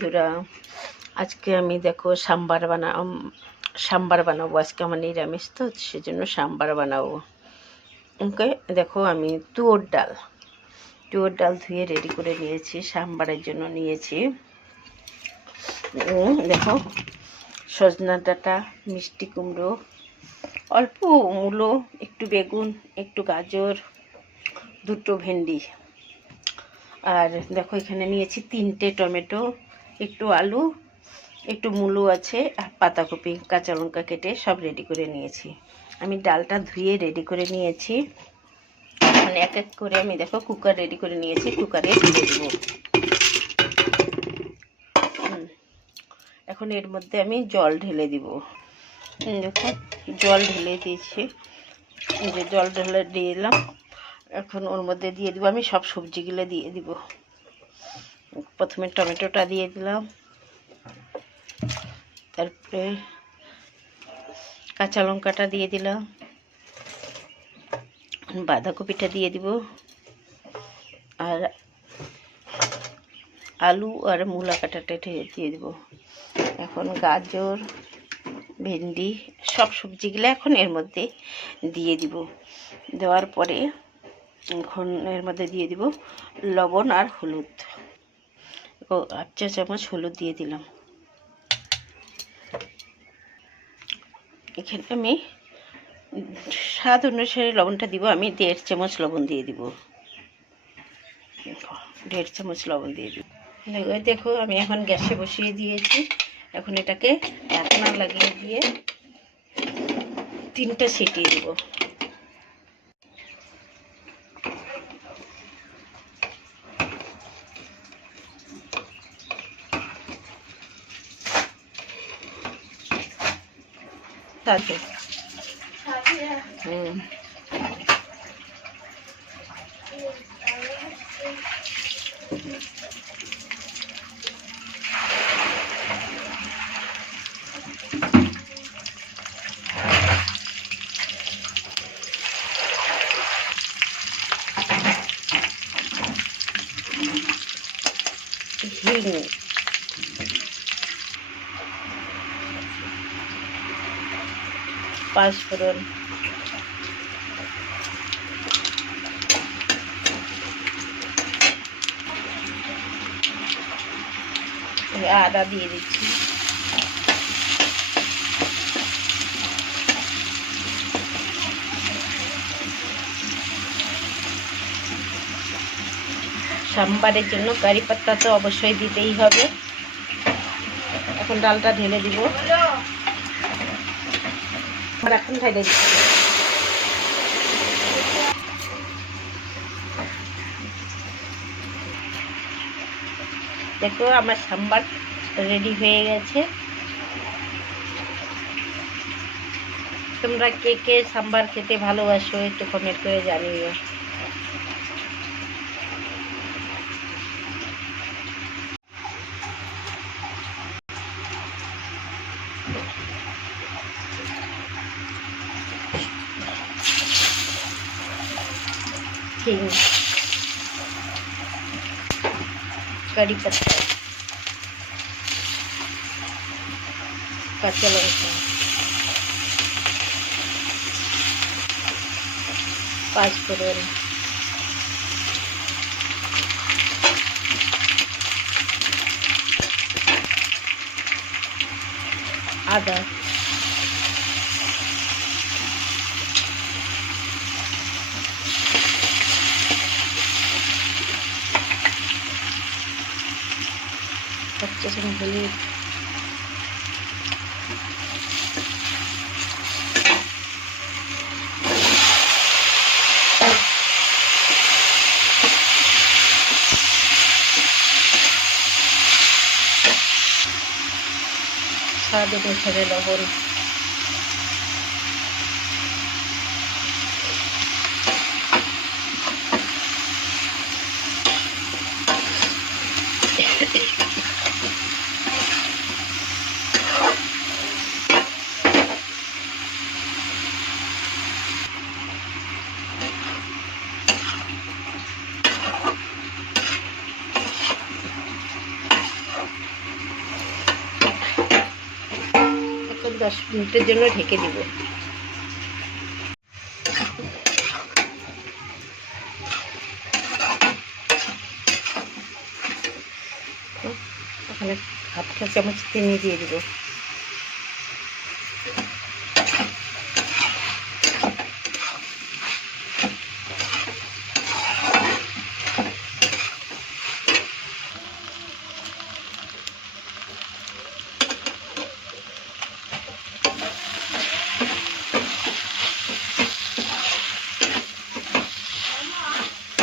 বন্ধুরা, আজকে আমি দেখো সাম্বার বানাবো। আজকে আমার নিরামিষ, তো সেজন্য সাম্বার বানাবো। ওকে, দেখো আমি তুয়োর ডাল ধুয়ে রেডি করে নিয়েছি, সাম্বারের জন্য নিয়েছি। দেখো সজনা ডাঁটা, মিষ্টি কুমড়ো, অল্প মূলো, একটু বেগুন, একটু গাজর, দুটো ভেন্ডি, আর দেখো এখানে নিয়েছি 3টে টমেটো, একটু আলু, একটু মূলো আছে, আর পাতাকপি, কাঁচা লঙ্কা কেটে সব রেডি করে নিয়েছি। আমি ডালটা ধুয়ে রেডি করে নিয়েছি। মানে এক এক করে আমি দেখো কুকার রেডি করে নিয়েছি, কুকারে দিয়ে দেবো। এখন এর মধ্যে আমি জল ঢেলে দিব। দেখো জল ঢেলে দিয়েছি, যে জল ঢেলে দিয়ে দিলাম। এখন ওর মধ্যে দিয়ে দিব আমি সব সবজিগুলো দিয়ে দিব। প্রথমে টমেটোটা দিয়ে দিলাম, তারপরে কাঁচা লঙ্কাটা দিয়ে দিলাম, বাঁধাকপিটা দিয়ে দিব, আর আলু আর মূলা কাটাটা দিয়ে দিব। এখন গাজর, ভেন্ডি, সব সবজিগুলো এখন এর মধ্যে দিয়ে দিব। দেওয়ার পরে এখন এর মধ্যে দিয়ে দিব লবণ আর হলুদ। 1 চা চামচ হলুদ দিয়ে দিলাম। এখানে আমি স্বাদ অনুসারে লবণটা দিব। আমি 1.5 চামচ লবণ দিয়ে দিব। 1.5 চামচ লবণ দিয়ে দিব। দেখো আমি এখন গ্যাসে বসিয়ে দিয়েছি। এখন এটাকে ঢাকনা লাগিয়ে দিয়ে 3টা সিটি দেব। তারপর হিং, পাঁচফোড়ন, আদা দিয়ে দিচ্ছি, সাম্বারের জন্য কারি পাতা তো অবশ্যই দিতেই হবে। এখন ডালটা ঢেলে দিব। এখন ঢেলে দিব। দেখো আমার সাম্বার রেডি হয়ে গেছে। তোমরা কে কে সাম্বার খেতে ভালোবাসো একটু কমেন্ট করে জানিও। হিং, কারি পাতা, কাঁচা লঙ্কা, পাঁচফোড়ন, আদা, হলুদ, স্বাদ অনুসারে লবণ, 10 মিনিটের জন্য ঢেকে দিব। ওখানে হাফ চা চামচ চিনি দিয়ে দিব।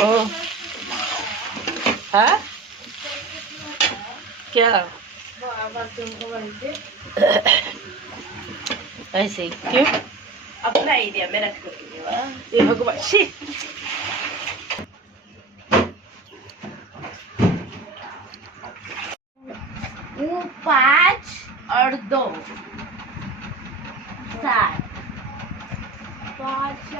ओ हाँ क्या ऐसे क्यों? अपना आइडिया मेरा ये भगवान शी वो 5 और 2 7 5